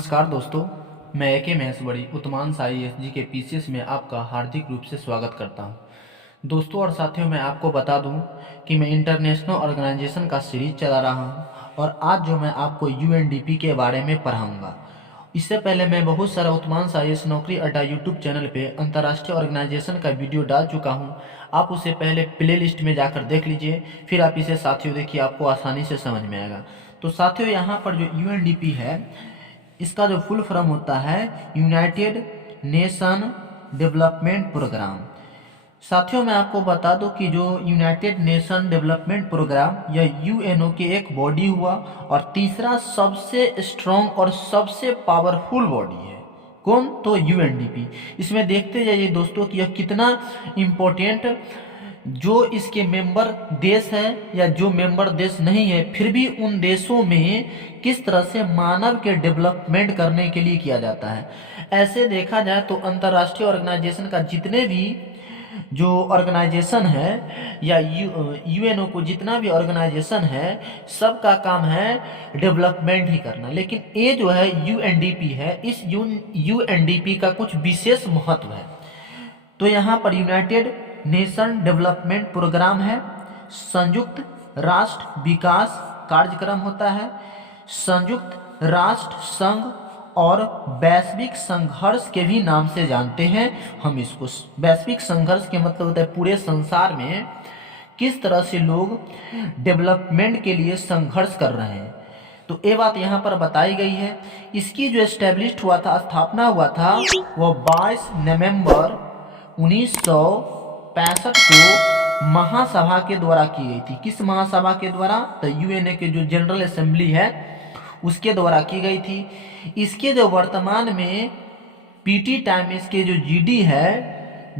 नमस्कार दोस्तों, मैं ए.के. महेश्वरी उत्तमान साई एसजी के पीसीएस में आपका हार्दिक रूप से स्वागत करता हूं। दोस्तों और साथियों, मैं आपको बता दूं कि मैं इंटरनेशनल ऑर्गेनाइजेशन का सीरीज चला रहा हूं और आज जो मैं आपको यूएनडीपी के बारे में पढ़ाऊंगा। इससे पहले मैं बहुत सारा उत्तमान साई एस नौकरी अड्डा यूट्यूब चैनल पे अंतर्राष्ट्रीय ऑर्गेनाइजेशन का वीडियो डाल चुका हूं। आप उसे पहले प्ले लिस्ट में जाकर देख लीजिए, फिर आप इसे साथियों देखिए, आपको आसानी से समझ में आएगा। तो साथियों, यहाँ पर जो यूएनडीपी है, इसका जो फुल फॉर्म होता है यूनाइटेड नेशन डेवलपमेंट प्रोग्राम। साथियों, मैं आपको बता दूं कि जो यूनाइटेड नेशन डेवलपमेंट प्रोग्राम या यूएनओ के एक बॉडी हुआ और तीसरा सबसे स्ट्रॉन्ग और सबसे पावरफुल बॉडी है। कौन? तो यूएनडीपी। इसमें देखते जाइए दोस्तों कि यह कितना इम्पोर्टेंट, जो इसके मेंबर देश है या जो मेंबर देश नहीं है, फिर भी उन देशों में किस तरह से मानव के डेवलपमेंट करने के लिए किया जाता है। ऐसे देखा जाए तो अंतर्राष्ट्रीय ऑर्गेनाइजेशन का जितने भी जो ऑर्गेनाइजेशन है या यूएनओ को जितना भी ऑर्गेनाइजेशन है, सबका काम है डेवलपमेंट ही करना। लेकिन ये जो है यूएनडीपी है, इस यूएनडीपी का कुछ विशेष महत्व है। तो यहाँ पर यूनाइटेड नेशन डेवलपमेंट प्रोग्राम है, संयुक्त राष्ट्र विकास कार्यक्रम होता है, संयुक्त राष्ट्र संघ और वैश्विक संघर्ष के भी नाम से जानते हैं हम इसको। वैश्विक संघर्ष के मतलब होता है पूरे संसार में किस तरह से लोग डेवलपमेंट के लिए संघर्ष कर रहे हैं। तो ये बात यहाँ पर बताई गई है। इसकी जो एस्टेब्लिश हुआ था, स्थापना हुआ था, वह 22 नवंबर 1965 को महासभा के द्वारा की गई थी। किस महासभा के द्वारा? तो यूएनए के जो जनरल असेंबली है उसके द्वारा की गई थी। इसके जो वर्तमान में पीटी टाइम इसके जो जीडी है,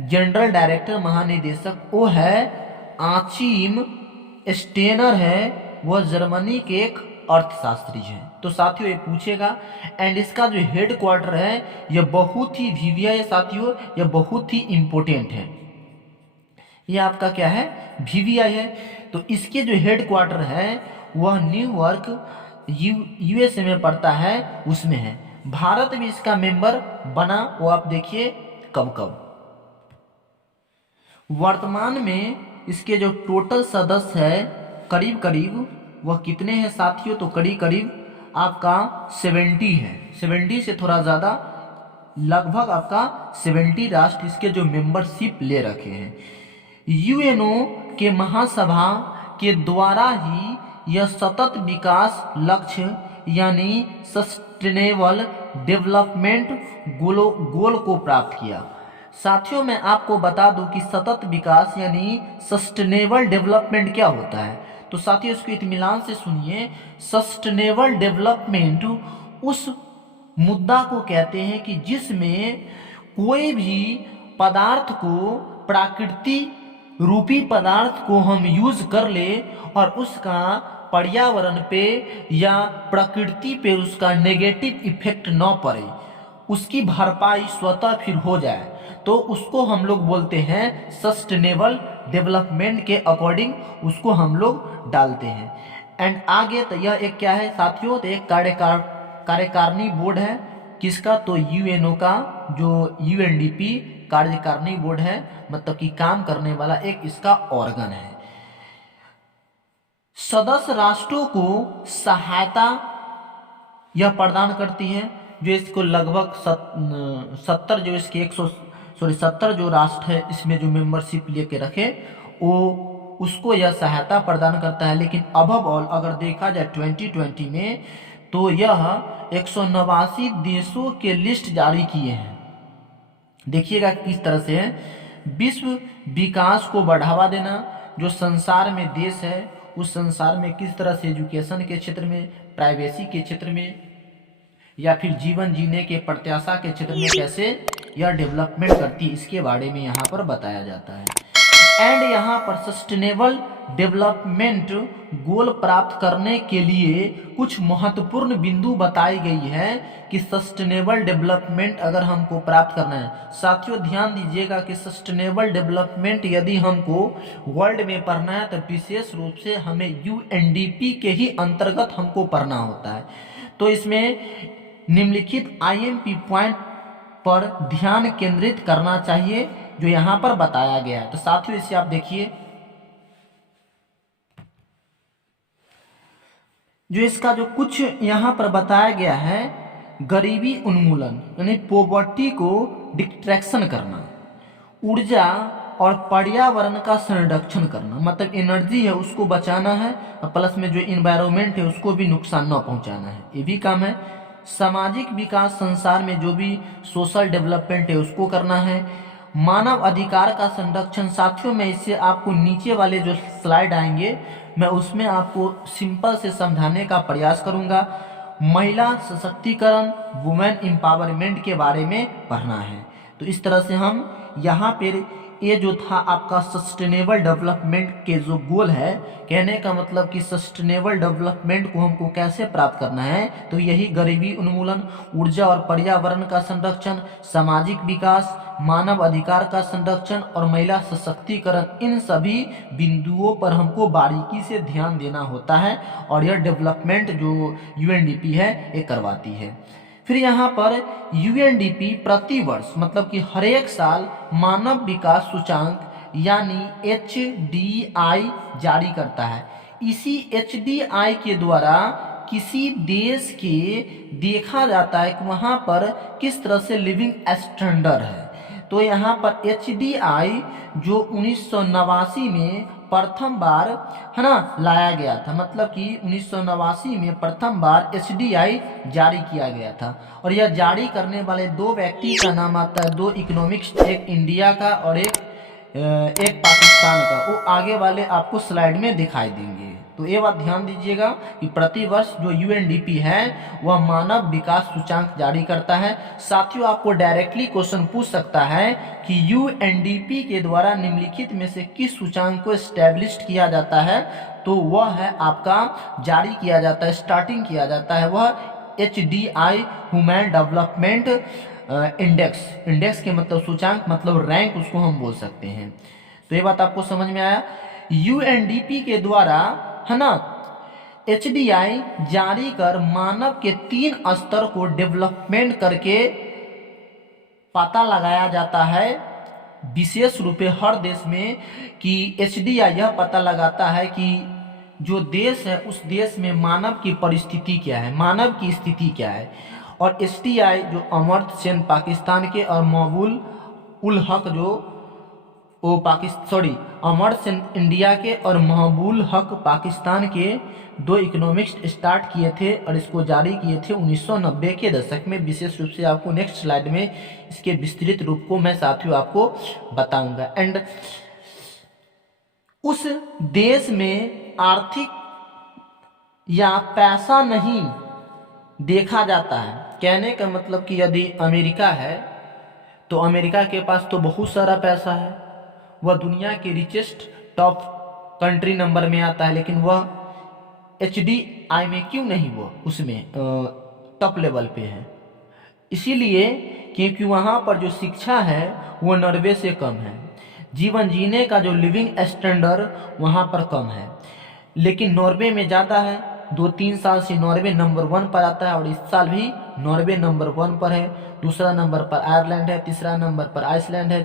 जनरल डायरेक्टर महानिदेशक, वो है आचिम स्टेनर है, वह जर्मनी के एक अर्थशास्त्री है। तो साथियों ये पूछेगा। एंड इसका जो हेड क्वार्टर है यह बहुत ही वीवीआई है साथियों, यह बहुत ही इंपॉर्टेंट है। यह आपका क्या है? वीवीआई है। तो इसके जो हेड क्वार्टर है वह न्यूयॉर्क यूएसए में पड़ता है, उसमें है। भारत भी इसका मेंबर बना, वो आप देखिए कब कब। वर्तमान में इसके जो टोटल सदस्य है करीब करीब वह कितने हैं साथियों? तो करीब करीब आपका 70 है। 70 से थोड़ा ज़्यादा, लगभग आपका 70 राष्ट्र इसके जो मेंबरशिप ले रखे हैं। यूएनओ के महासभा के द्वारा ही यह सतत विकास लक्ष्य यानी सस्टेनेबल डेवलपमेंट गोल को प्राप्त किया। साथियों, मैं आपको बता दूं कि सतत विकास यानी सस्टेनेबल डेवलपमेंट क्या होता है। तो साथियों इसको इत्मीनान से सुनिए। सस्टेनेबल डेवलपमेंट उस मुद्दा को कहते हैं कि जिसमें कोई भी पदार्थ को, प्राकृति रूपी पदार्थ को हम यूज कर ले और उसका पर्यावरण पे या प्रकृति पे उसका नेगेटिव इफेक्ट न पड़े, उसकी भरपाई स्वतः फिर हो जाए, तो उसको हम लोग बोलते हैं सस्टेनेबल डेवलपमेंट के अकॉर्डिंग उसको हम लोग डालते हैं। एंड आगे तो यह एक क्या है साथियों? तो एक कार्यकारिणी बोर्ड है। किसका? तो यूएनओ का जो यूएनडीपी कार्यकारिणी बोर्ड है, मतलब कि काम करने वाला एक इसका ऑर्गन है। सदस्य राष्ट्रों को सहायता यह प्रदान करती है, जो इसको लगभग 70 जो इसके 70 जो राष्ट्र है इसमें जो मेंबरशिप लेके रखे, वो उसको यह सहायता प्रदान करता है। लेकिन अबव ऑल अगर देखा जाए 2020 में, तो यह 189 देशों के लिस्ट जारी किए हैं। देखिएगा किस तरह से है। विश्व विकास को बढ़ावा देना, जो संसार में देश है उस संसार में किस तरह से एजुकेशन के क्षेत्र में, प्राइवेसी के क्षेत्र में या फिर जीवन जीने के प्रत्याशा के क्षेत्र में कैसे यह डेवलपमेंट करती है, इसके बारे में यहाँ पर बताया जाता है। एंड यहाँ पर सस्टेनेबल डेवलपमेंट गोल प्राप्त करने के लिए कुछ महत्वपूर्ण बिंदु बताई गई है कि सस्टेनेबल डेवलपमेंट अगर हमको प्राप्त करना है। साथियों ध्यान दीजिएगा कि सस्टेनेबल डेवलपमेंट यदि हमको वर्ल्ड में पढ़ना है तो विशेष रूप से हमें यूएनडीपी के ही अंतर्गत हमको पढ़ना होता है। तो इसमें निम्नलिखित आईएमपी पॉइंट पर ध्यान केंद्रित करना चाहिए जो यहाँ पर बताया गया है। तो साथियों इसे आप देखिए, जो इसका जो कुछ यहाँ पर बताया गया है, गरीबी उन्मूलन यानी पॉवर्टी को डिस्ट्रैक्शन करना, ऊर्जा और पर्यावरण का संरक्षण करना, मतलब एनर्जी है उसको बचाना है और प्लस में जो इन्वायरमेंट है उसको भी नुकसान न पहुंचाना है, ये भी काम है। सामाजिक विकास, संसार में जो भी सोशल डेवलपमेंट है उसको करना है। मानव अधिकार का संरक्षण, साथियों मैं इससे आपको नीचे वाले जो स्लाइड आएंगे मैं उसमें आपको सिंपल से समझाने का प्रयास करूंगा। महिला सशक्तिकरण, वुमेन एम्पावरमेंट के बारे में पढ़ना है। तो इस तरह से हम यहाँ पर ये जो था आपका सस्टेनेबल डेवलपमेंट के जो गोल है, कहने का मतलब कि सस्टेनेबल डेवलपमेंट को हमको कैसे प्राप्त करना है, तो यही गरीबी उन्मूलन, ऊर्जा और पर्यावरण का संरक्षण, सामाजिक विकास, मानव अधिकार का संरक्षण और महिला सशक्तिकरण, इन सभी बिंदुओं पर हमको बारीकी से ध्यान देना होता है और यह डेवलपमेंट जो यूएनडीपी है ये करवाती है। फिर यहाँ पर यूएनडीपी प्रति वर्ष मतलब कि हर एक साल मानव विकास सूचांक यानी एचडीआई जारी करता है। इसी एचडीआई के द्वारा किसी देश के देखा जाता है कि वहाँ पर किस तरह से लिविंग स्टैंडर्ड है। तो यहाँ पर एचडीआई जो 1989 में प्रथम बार है ना लाया गया था, मतलब कि 1989 में प्रथम बार एचडीआई जारी किया गया था। और यह जारी करने वाले दो व्यक्ति का नाम आता है, दो इकोनॉमिक्स, एक इंडिया का और एक पाकिस्तान का, वो आगे वाले आपको स्लाइड में दिखाई देंगे। तो ये बात ध्यान दीजिएगा कि प्रतिवर्ष जो यूएनडीपी है वह मानव विकास सूचांक जारी करता है। साथियों आपको डायरेक्टली क्वेश्चन पूछ सकता है कि यूएनडीपी के द्वारा निम्नलिखित में से किस सूचांक को एस्टैब्लिश किया जाता है, तो वह है आपका जारी किया जाता है, स्टार्टिंग किया जाता है वह HDI human development index. Index के मतलब सूचांक, मतलब रैंक उसको हम बोल सकते हैं। तो ये बात आपको समझ में आया। यूएनडीपी के द्वारा है ना एचडीआई जारी कर मानव के 3 स्तर को डेवलपमेंट करके पता लगाया जाता है विशेष रूप से हर देश में, कि एचडीआई यह पता लगाता है कि जो देश है उस देश में मानव की परिस्थिति क्या है, मानव की स्थिति क्या है। और एचडीआई जो अमर्त्य सेन पाकिस्तान के और महबूब उल हक जो वो अमर्त्य सेन इंडिया के और महबूब हक पाकिस्तान के दो इकोनॉमिक्स स्टार्ट किए थे और इसको जारी किए थे 1990 के दशक में। विशेष रूप से आपको नेक्स्ट स्लाइड में इसके विस्तृत रूप को मैं साथियों आपको बताऊंगा। एंड उस देश में आर्थिक या पैसा नहीं देखा जाता है, कहने का मतलब कि यदि अमेरिका है तो अमेरिका के पास तो बहुत सारा पैसा है, वह दुनिया के रिचेस्ट टॉप कंट्री नंबर में आता है, लेकिन वह एचडीआई में क्यों नहीं, वो उसमें टॉप लेवल पे है। इसीलिए क्योंकि वहाँ पर जो शिक्षा है वो नॉर्वे से कम है, जीवन जीने का जो लिविंग स्टैंडर्ड वहाँ पर कम है, लेकिन नॉर्वे में ज़्यादा है। 2-3 साल से नॉर्वे नंबर 1 पर आता है और इस साल भी नॉर्वे नंबर 1 पर है। दूसरा नंबर पर आयरलैंड है, तीसरा नंबर पर आइसलैंड है,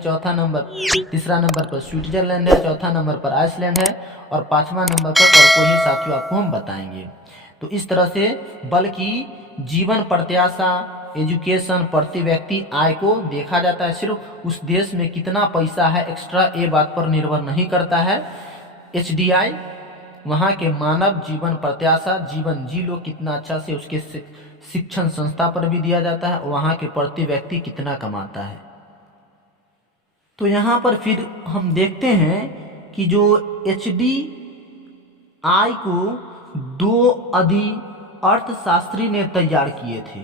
तीसरा नंबर पर स्विट्जरलैंड है, चौथा नंबर पर आइसलैंड है और 5वां नंबर पर और कोई ही साथियों आपको हम बताएंगे। तो इस तरह से बल्कि जीवन प्रत्याशा, एजुकेशन, प्रति व्यक्ति आय को देखा जाता है। सिर्फ उस देश में कितना पैसा है एक्स्ट्रा ये बात पर निर्भर नहीं करता है। एचडीआई वहाँ के मानव जीवन प्रत्याशा, जीवन जी लो कितना अच्छा से, उसके शिक्षण संस्था पर भी दिया जाता है, वहाँ के प्रति व्यक्ति कितना कमाता है। तो यहाँ पर फिर हम देखते हैं कि जो एचडीआई को 2 अर्थशास्त्री ने तैयार किए थे।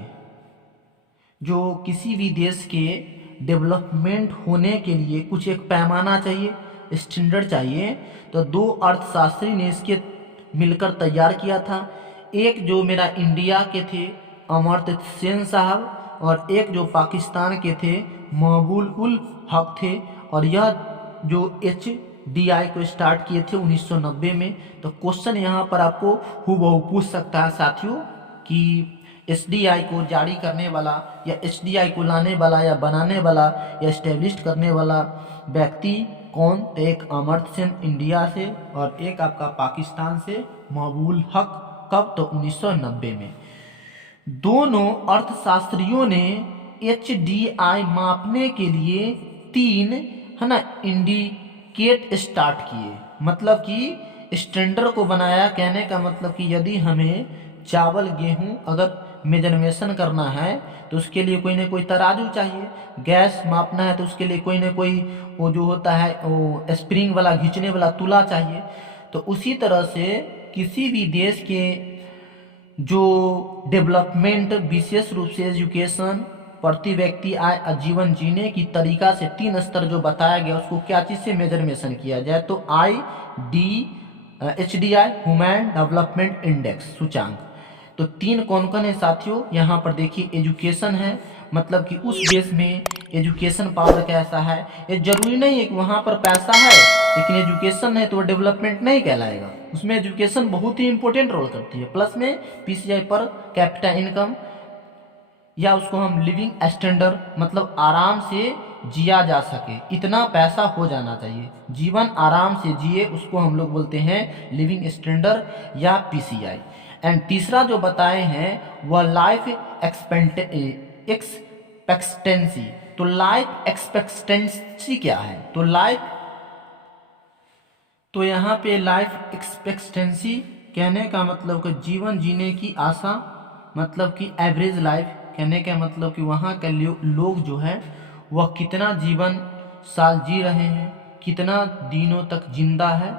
जो किसी भी देश के डेवलपमेंट होने के लिए कुछ एक पैमाना चाहिए, स्टैंडर्ड चाहिए, तो 2 अर्थशास्त्री ने इसके मिलकर तैयार किया था। एक जो मेरा इंडिया के थे अमर्त्य सेन साहब और एक जो पाकिस्तान के थे महबूब उल हक थे। और यह जो एचडीआई को स्टार्ट किए थे 1990 में। तो क्वेश्चन यहाँ पर आपको हूबहू पूछ सकता है साथियों कि एसडीआई को जारी करने वाला या एसडीआई को लाने वाला या बनाने वाला या एस्टेब्लिश करने वाला व्यक्ति कौन? तो एक अमर्त्य सेन इंडिया से और एक आपका पाकिस्तान से महबूल हक। कब? तो 1990 में। दोनों अर्थशास्त्रियों ने एचडीआई मापने के लिए 3 है ना इंडिकेट स्टार्ट किए, मतलब कि स्टैंडर्ड को बनाया। कहने का मतलब कि यदि हमें चावल गेहूं अगर मेजरमेशन करना है तो उसके लिए कोई ना कोई तराजू चाहिए, गैस मापना है तो उसके लिए कोई ना कोई वो जो होता है वो स्प्रिंग वाला खींचने वाला तुला चाहिए। तो उसी तरह से किसी भी देश के जो डेवलपमेंट विशेष रूप से एजुकेशन, प्रति व्यक्ति आय और जीवन जीने की तरीका से 3 स्तर जो बताया गया उसको क्या चीज़ से मेजरमेशन किया जाए? तो एचडीआई ह्यूमन डेवलपमेंट इंडेक्स सूचांक। तो 3 कौन कौन है साथियों? यहाँ पर देखिए एजुकेशन है, मतलब कि उस देश में एजुकेशन पावर कैसा है। ये जरूरी नहीं है कि वहाँ पर पैसा है लेकिन एजुकेशन है तो वो डेवलपमेंट नहीं कहलाएगा, उसमें एजुकेशन बहुत ही इंपॉर्टेंट रोल करती है। प्लस में पीसीआई पर कैपिटा इनकम या उसको हम लिविंग स्टैंडर्ड, मतलब आराम से जिया जा सके इतना पैसा हो जाना चाहिए, जीवन आराम से जिए, उसको हम लोग बोलते हैं लिविंग स्टैंडर्ड या पीसीआई। एंड तीसरा जो बताए हैं वह लाइफ एक्सपेक्टेंसी। तो लाइफ एक्सपेक्टेंसी क्या है? तो यहाँ पे लाइफ एक्सपेक्टेंसी कहने का मतलब कि जीवन जीने की आशा, मतलब कि एवरेज लाइफ। कहने का मतलब कि वहाँ के लोग जो है वह कितना जीवन साल जी रहे हैं, कितना दिनों तक जिंदा है,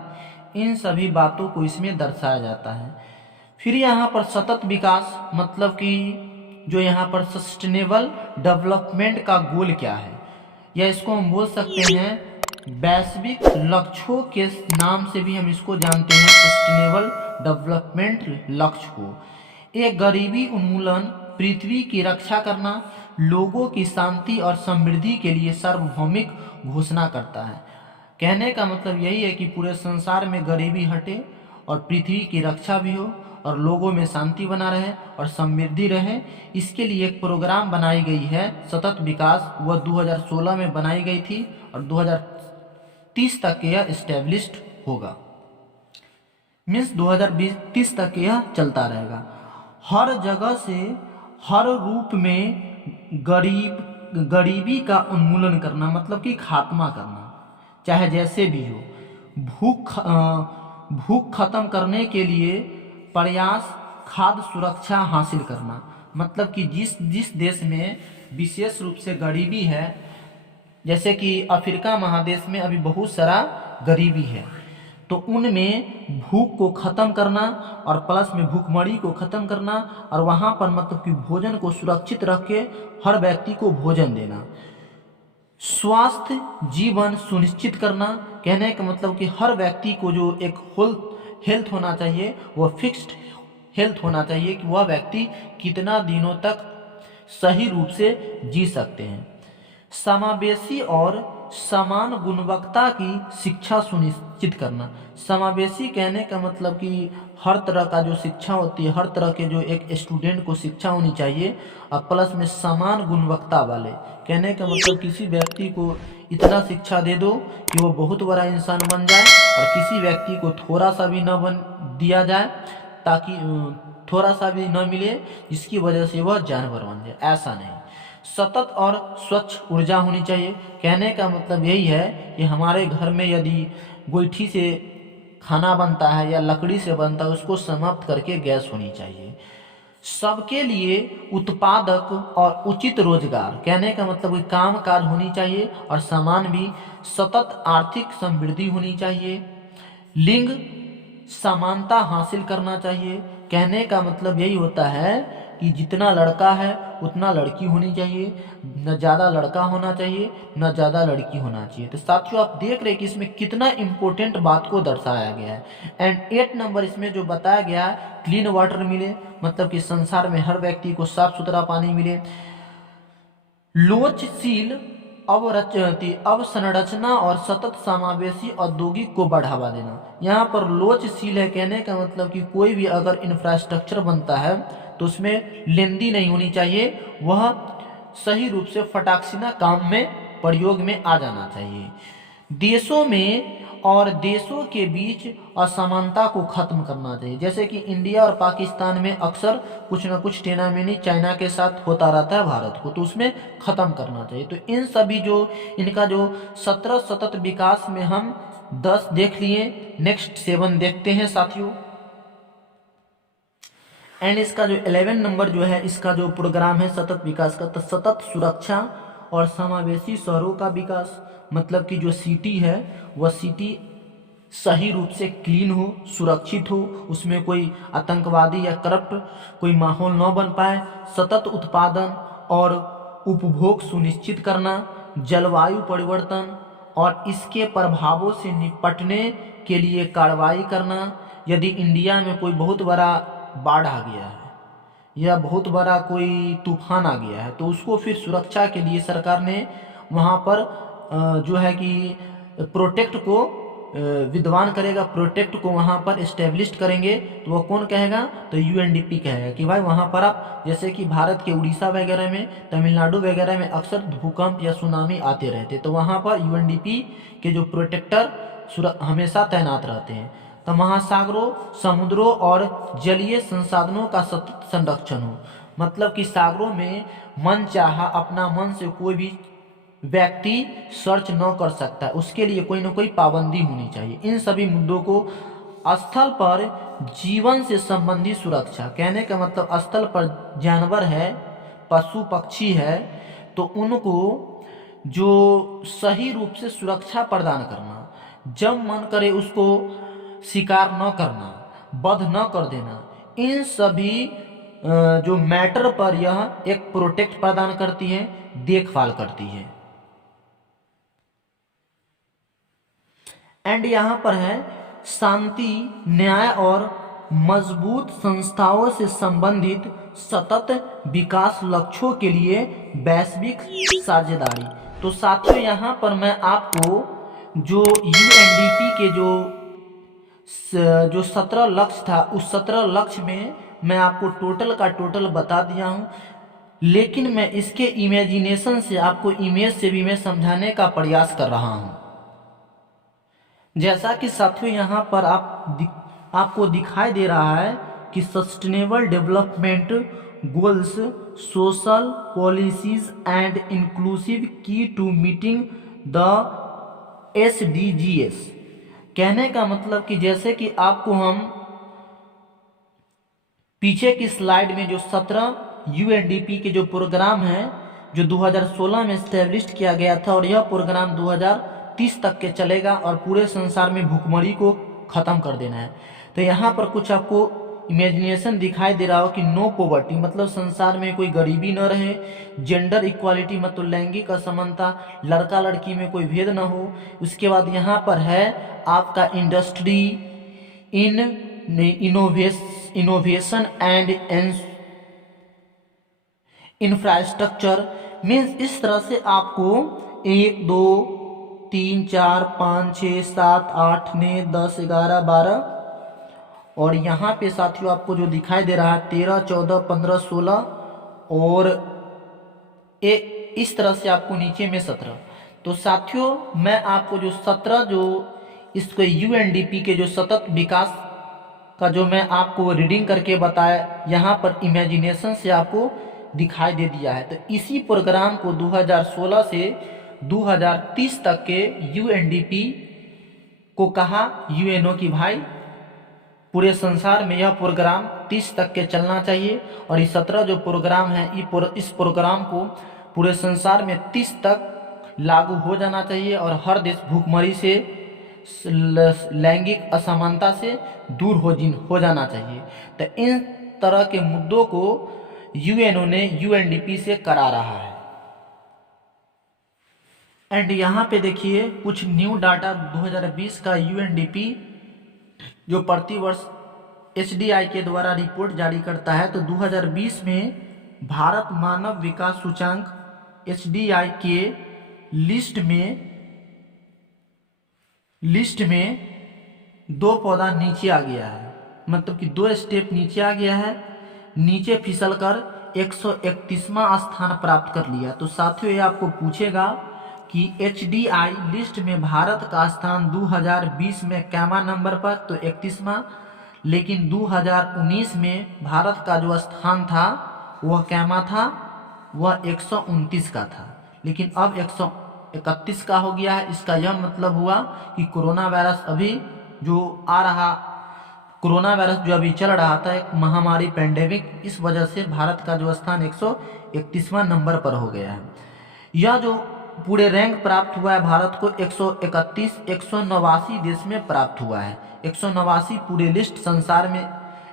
इन सभी बातों को इसमें दर्शाया जाता है। फिर यहाँ पर सतत विकास, मतलब कि जो यहाँ पर सस्टेनेबल डेवलपमेंट का गोल क्या है, या इसको हम बोल सकते हैं वैश्विक लक्ष्यों के नाम से भी हम इसको जानते हैं, सस्टेनेबल डेवलपमेंट लक्ष्य को। एक गरीबी उन्मूलन, पृथ्वी की रक्षा करना, लोगों की शांति और समृद्धि के लिए सार्वभौमिक घोषणा करता है। कहने का मतलब यही है कि पूरे संसार में गरीबी हटे और पृथ्वी की रक्षा भी हो और लोगों में शांति बना रहे और समृद्धि रहे। इसके लिए एक प्रोग्राम बनाई गई है सतत विकास, वह 2016 में बनाई गई थी और 2030 तक यह इस्टेब्लिश्ड होगा, मीन्स 2030 तक यह चलता रहेगा। हर जगह से हर रूप में गरीबी का उन्मूलन करना, मतलब कि खात्मा करना, चाहे जैसे भी हो। भूख खत्म करने के लिए प्रयास, खाद्य सुरक्षा हासिल करना, मतलब कि जिस देश में विशेष रूप से गरीबी है, जैसे कि अफ्रीका महादेश में अभी बहुत सारा गरीबी है, तो उनमें भूख को ख़त्म करना और प्लस में भूखमरी को ख़त्म करना और वहाँ पर मतलब कि भोजन को सुरक्षित रख के हर व्यक्ति को भोजन देना। स्वास्थ्य जीवन सुनिश्चित करना, कहने का मतलब कि हर व्यक्ति को जो एक हेल्थ होना चाहिए वह फिक्स्ड हेल्थ होना चाहिए कि वह व्यक्ति कितना दिनों तक सही रूप से जी सकते हैं। समावेशी और समान गुणवत्ता की शिक्षा सुनिश्चित करना। समावेशी कहने का मतलब कि हर तरह का जो शिक्षा होती है, हर तरह के जो एक स्टूडेंट को शिक्षा होनी चाहिए और प्लस में समान गुणवत्ता वाले। कहने का मतलब किसी व्यक्ति को इतना शिक्षा दे दो कि वो बहुत बड़ा इंसान बन जाए और किसी व्यक्ति को थोड़ा सा भी न बन दिया जाए, ताकि थोड़ा सा भी न मिले जिसकी वजह से वह जानवर बन जाए, ऐसा नहीं। सतत और स्वच्छ ऊर्जा होनी चाहिए। कहने का मतलब यही है कि हमारे घर में यदि गोईठी से खाना बनता है या लकड़ी से बनता है, उसको समाप्त करके गैस होनी चाहिए। सबके लिए उत्पादक और उचित रोजगार, कहने का मतलब कि काम काज होनी चाहिए और सामान भी। सतत आर्थिक समृद्धि होनी चाहिए। लिंग समानता हासिल करना चाहिए। कहने का मतलब यही होता है कि जितना लड़का है उतना लड़की होनी चाहिए, न ज़्यादा लड़का होना चाहिए न ज़्यादा लड़की होना चाहिए। तो साथियों आप देख रहे हैं कि इसमें कितना इंपॉर्टेंट बात को दर्शाया गया है। एंड 8 नंबर इसमें जो बताया गया है, क्लीन वाटर मिले, मतलब कि संसार में हर व्यक्ति को साफ सुथरा पानी मिले। लोचशील अवसंरचना और सतत समावेशी औद्योगिक को बढ़ावा देना। यहाँ पर लोचशील है, कहने का मतलब कि कोई भी अगर इंफ्रास्ट्रक्चर बनता है तो उसमें लेंदी नहीं होनी चाहिए, वह सही रूप से फटाक से ना काम में प्रयोग में आ जाना चाहिए। देशों में और देशों के बीच असमानता को खत्म करना चाहिए। जैसे कि इंडिया और पाकिस्तान में अक्सर कुछ ना कुछ टेनामेनी चाइना के साथ होता रहता है भारत को, तो उसमें खत्म करना चाहिए। तो इन सभी जो इनका जो 17 सतत विकास में हम 10 देख लिए, नेक्स्ट 7 देखते हैं साथियों। एंड इसका जो 11 नंबर जो है, इसका जो प्रोग्राम है सतत विकास का, तो सतत सुरक्षा और समावेशी शहरों का विकास। मतलब कि जो सिटी है वह सिटी सही रूप से क्लीन हो, सुरक्षित हो, उसमें कोई आतंकवादी या करप्ट कोई माहौल न बन पाए। सतत उत्पादन और उपभोग सुनिश्चित करना, जलवायु परिवर्तन और इसके प्रभावों से निपटने के लिए कार्रवाई करना। यदि इंडिया में कोई बहुत बड़ा बाढ़ आ गया है या बहुत बड़ा कोई तूफान आ गया है, तो उसको फिर सुरक्षा के लिए सरकार ने वहाँ पर जो है कि प्रोटेक्ट को विद्वान करेगा, प्रोटेक्ट को वहाँ पर इस्टेब्लिश करेंगे। तो वो कौन कहेगा? तो यूएनडीपी कहेगा कि भाई वहाँ पर आप, जैसे कि भारत के उड़ीसा वगैरह में, तमिलनाडु वगैरह में अक्सर भूकंप या सुनामी आते रहते, तो वहाँ पर यूएनडीपी के जो प्रोटेक्टर हमेशा तैनात रहते हैं। तो महासागरों, समुद्रों और जलीय संसाधनों का सतत संरक्षण हो। मतलब कि सागरों में मन चाहा अपना मन से कोई भी व्यक्ति सर्च न कर सकता है, उसके लिए कोई ना कोई पाबंदी होनी चाहिए। इन सभी मुद्दों को स्थल पर जीवन से संबंधित सुरक्षा, कहने का मतलब स्थल पर जानवर है, पशु पक्षी है, तो उनको जो सही रूप से सुरक्षा प्रदान करना, जब मन करे उसको शिकार न करना, वध न कर देना, इन सभी जो मैटर पर यह एक प्रोटेक्ट प्रदान करती है, देखभाल करती है। एंड यहाँ पर है शांति, न्याय और मजबूत संस्थाओं से संबंधित सतत विकास लक्ष्यों के लिए वैश्विक साझेदारी। तो साथियों यहाँ पर मैं आपको जो यूएनडीपी के जो 17 लक्ष्य था, उस 17 लक्ष्य में मैं आपको टोटल का टोटल बता दिया हूँ, लेकिन मैं इसके इमेजिनेशन से, आपको इमेज से भी मैं समझाने का प्रयास कर रहा हूँ। जैसा कि साथियों यहाँ पर आपको दिखाई दे रहा है कि sustainable development goals, social policies and inclusive की टू मीटिंग द SDGs। कहने का मतलब कि जैसे कि आपको हम पीछे की स्लाइड में जो 17 यूएनडीपी के जो प्रोग्राम है, जो 2016 में स्टैब्लिश किया गया था, और यह प्रोग्राम 2030 तक के चलेगा और पूरे संसार में भूखमरी को खत्म कर देना है। तो यहाँ पर कुछ आपको इमेजिनेशन दिखाई दे रहा हो कि नो पॉवर्टी, मतलब संसार में कोई गरीबी न रहे, जेंडर इक्वालिटी मतलब लैंगिक असमानता, लड़का लड़की में कोई भेद न हो। उसके बाद यहाँ पर है आपका industry, innovation and infrastructure. Means इस तरह से आपको 1 2 3 4 5 6 7 8 9 10 11 12 और यहाँ पे साथियों आपको जो दिखाई दे रहा है 13 14 15 16 और इस तरह से आपको नीचे में 17। तो साथियों मैं आपको जो 17 जो इसको यूएनडीपी के जो सतत विकास का जो मैं आपको रीडिंग करके बताया, यहाँ पर इमेजिनेशन से आपको दिखाई दे दिया है। तो इसी प्रोग्राम को 2016 से 2030 तक के यूएनडीपी को कहा यूएनओ की भाई पूरे संसार में यह प्रोग्राम 30 तक के चलना चाहिए, और ये 17 जो प्रोग्राम है इस प्रोग्राम को पूरे संसार में 30 तक लागू हो जाना चाहिए, और हर देश भूखमरी से, लैंगिक असमानता से दूर हो जाना चाहिए। तो इन तरह के मुद्दों को यूएनओ ने यूएनडीपी से करा रहा है। एंड यहाँ पे देखिए कुछ न्यू डाटा 2020 का यूएनडीपी जो प्रतिवर्ष HDI के द्वारा रिपोर्ट जारी करता है। तो 2020 में भारत मानव विकास सूचांक HDI के लिस्ट में 2 पौधा नीचे आ गया है, मतलब कि 2 स्टेप नीचे आ गया है। नीचे फिसलकर 131वां स्थान प्राप्त कर लिया। तो साथियों ये आपको पूछेगा कि HDI लिस्ट में भारत का स्थान 2020 में कैमा नंबर पर, तो 31वां, लेकिन 2019 में भारत का जो स्थान था वह कैमा था, वह 129 का था, लेकिन अब 131 का हो गया है। इसका यह मतलब हुआ कि कोरोना वायरस अभी जो आ रहा, कोरोना वायरस जो अभी चल रहा था, एक महामारी पेंडेमिक, इस वजह से भारत का जो स्थान 131वां नंबर पर हो गया है। यह जो पूरे रैंक प्राप्त हुआ है भारत को 131 189 देश में प्राप्त हुआ है। 189 पूरे लिस्ट संसार में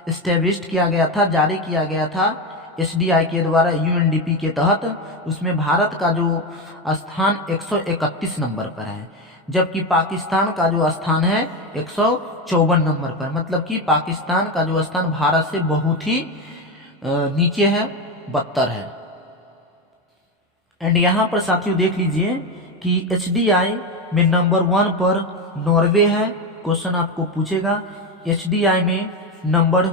एस्टेब्लिश किया गया था, जारी किया गया था HDI के द्वारा, UNDP के तहत। उसमें भारत का जो स्थान 131 नंबर पर है, जबकि पाकिस्तान का जो स्थान है 154 नंबर पर। मतलब कि पाकिस्तान का जो स्थान भारत से बहुत ही नीचे है, 72 है। एंड यहाँ पर साथियों देख लीजिए कि HDI में नंबर 1 पर नॉर्वे है। क्वेश्चन आपको पूछेगा HDI में नंबर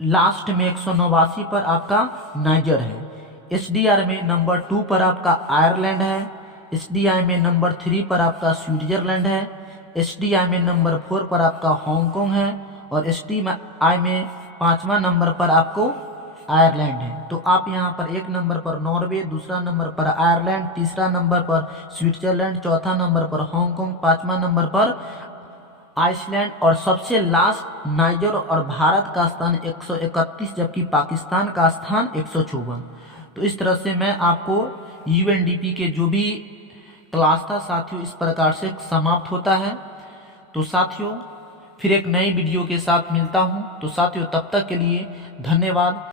लास्ट में 189 पर आपका नाइजर है। HDI में नंबर 2 पर आपका आयरलैंड है। HDI में नंबर 3 पर आपका स्विट्जरलैंड है। HDI में नंबर 4 पर आपका हांगकांग है। और HDI में 5वां नंबर पर आपको आयरलैंड है। तो आप यहाँ पर एक नंबर पर नॉर्वे, दूसरा नंबर पर आयरलैंड, तीसरा नंबर पर स्विट्जरलैंड, चौथा नंबर पर हांगकांग, 5वां नंबर पर आइसलैंड और सबसे लास्ट नाइजर। और भारत का स्थान 131, जबकि पाकिस्तान का स्थान 154। तो इस तरह से मैं आपको UNDP के जो भी क्लास था साथियों, इस प्रकार से समाप्त होता है। तो साथियों फिर एक नई वीडियो के साथ मिलता हूं। तो साथियों तब तक के लिए धन्यवाद।